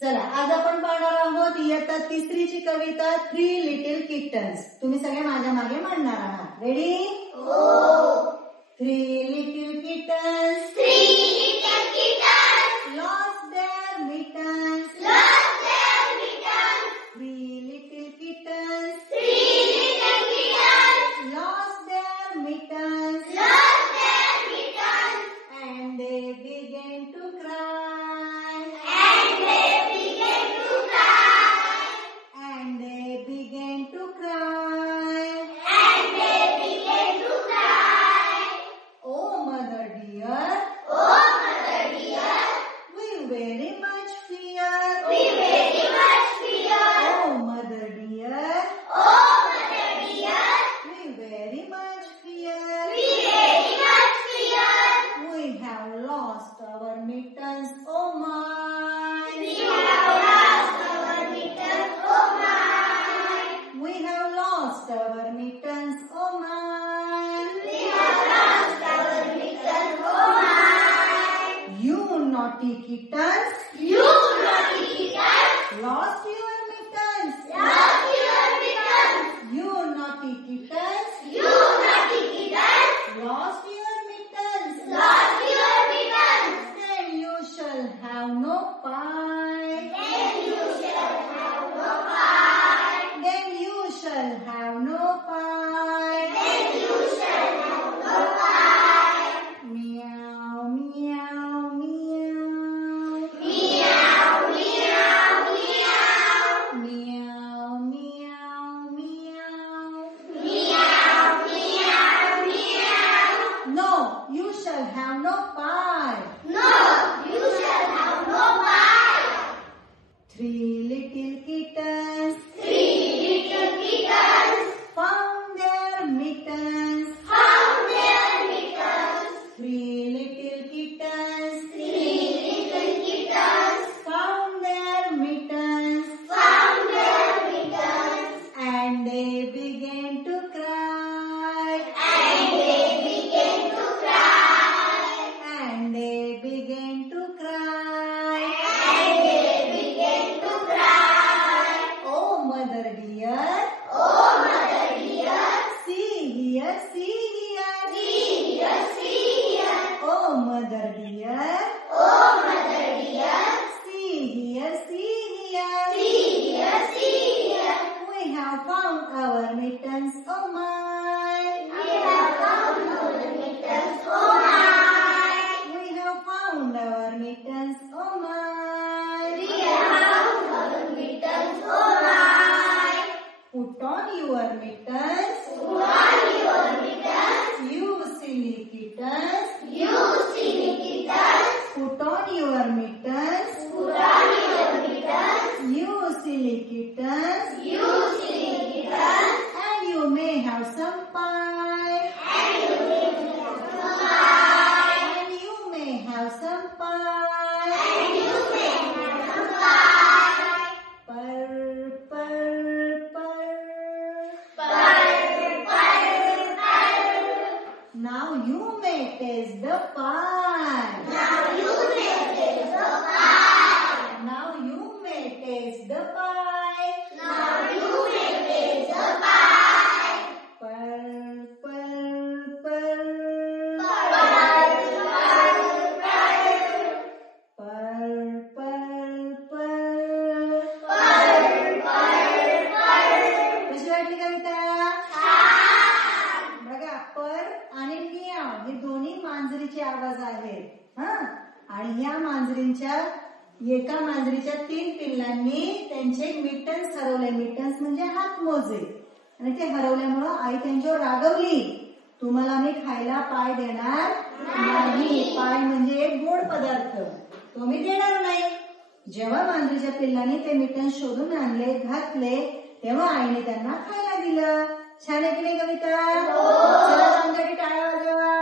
चला आज आपण पाहणार आहोत इयत्ता तिसरीची कविता 3 लिटिल किटन्स. तुम्ही सगळे माझ्या मागे म्हणणार आहात. रेडी? हो. 3 little kittens 3 little kittens lost their mittens. lost their mittens. 3 little kittens 3 little kittens lost their mittens. lost their mittens. And they began to cry. And they began to cry. And they began to cry. And they began to cry. Oh mother dear, Oh mother dear, we very much fear. we very much fear. Oh mother dear, Oh mother dear, we very much fear. we very much fear. We have lost our mittens, oh my. We have lost our mittens, oh my. We have lost our mittens, oh my. We have lost our mittens, oh my. You naughty kittens, You naughty kittens, lost your mittens. lost your mittens. You naughty kittens, You naughty kittens, lost your mittens. lost your mittens. Then you shall have no pie. Then you shall have no pie. Then you shall have no pie. Then you shall have no pie. Meow, meow, meow. Meow, meow, meow. Meow, meow, meow. Meow, meow, meow. No, you shall have no pie. No, you shall have no pie. 3 little kittens 3 little kittens found their mittens. found their mittens. 3 little kittens 3 little kittens found their mittens. found their mittens. And they began to cry. And they began to cry. And they began to cry. And they began to cry. Oh mother dear, Oh mother dear, see here, see here. see here, see here. Oh mother dear, Oh mother dear, see here, see here. see here, see here. We have found our mittens, oh my. We have found our mittens, oh my. We have found our mittens, oh my. We have found our mittens, oh my. Put on your mittens, Put on your mittens, you silly kittens. you silly kittens. Put on your mittens, Put on your mittens, you silly kittens. you silly kittens. And you may have some pie. And you may have some pie. And you may have some pie. And you may have some pie. Purr, purr, purr. Purr, purr, purr. Now you may taste the pie. Now you may taste the pie. Now you may taste the pie. Now you may taste the pie. Purr, purr, purr. Purr, purr, purr. Purr, purr, purr. Purr, purr, purr. कशी वाटली कविता? छान. बघा, पर आणि मियाव हे दोन्ही मांजरीचे आवाज आहेत. हा, आणि या मांजरींच्या एका मांजरीच्या 3 पिल्लांनी त्यांचे मिटन्स हरवले. मिटन्स म्हणजे हातमोजे. आणि ते हरवल्यामुळं आई त्यांच्यावर रागवली. तुम्हाला मी खायला पाय देणार नाही. पाय म्हणजे एक गोड पदार्थ, तो मी देणार नाही. जेव्हा मांजरीच्या पिल्लांनी ते मिटन्स शोधून आणले, घातले, तेव्हा आईने त्यांना खायला दिलं. छान आहे की नाही कविता? चला, आमच्यासाठी टाळ्या वाजवा.